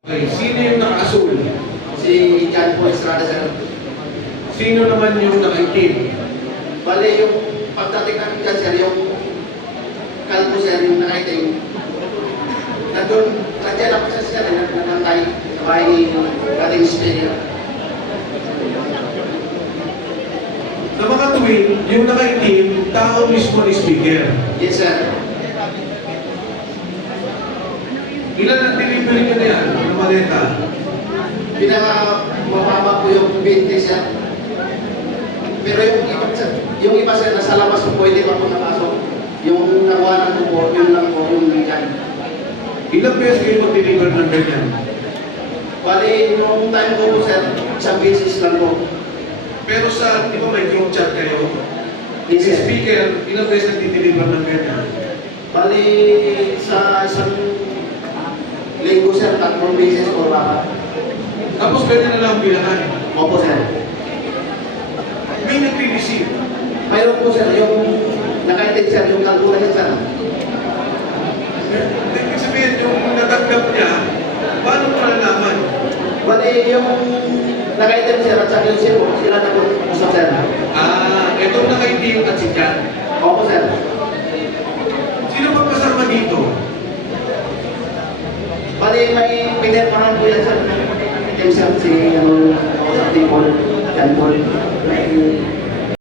Okay, sino yung naka-asul? Si John Paul Estrada, sir. Sino naman yung naka-itim? Bale, yung pagdating namin dyan, sir, yung kalbo, sir, yung nakaitim. Nandiyan ako sa sir, nanantay sa bahay ni dating speaker. Sa mga tuwing, yung naka-itim, tao mismo ni speaker. Yes, sir. Ilan ang delivery ka na yan, ng maleta? Mababa po yung 20, sir. Pero yung iba, sir, nasa labas po pwede pa po napasok. Yung nakuha ko po, yun lang po, yung dyan. Ilang beses kayo mag-deliver ng ganyan? Bale, noong time ko po, sir, isang beses lang po. Pero sa, di ba may group chat kayo? Yes, Si sir. speaker, ilang beses nag-deliver ng ganyan? Bali, sa isang linggo, sir, 3 beses o baka. Tapos ganyan na lang ang bilangan. Opo, sir. May nag-receive. Mayroon po, sir, yung nakaitin, sir, yung kalkula niya, sir. Ibig sabihin, yung natanggap niya, paano mo nalaman? Bali, yung nakaitin, sir, at saka yung sir, sila na po, usap, sir. Itong naka-itim at si Jan. Opo, sir. Sino ba kasama dito? Bali, may pinirmahan po yan, sir. Yung sir, si, ano, sa Tipol, Jan Paul. May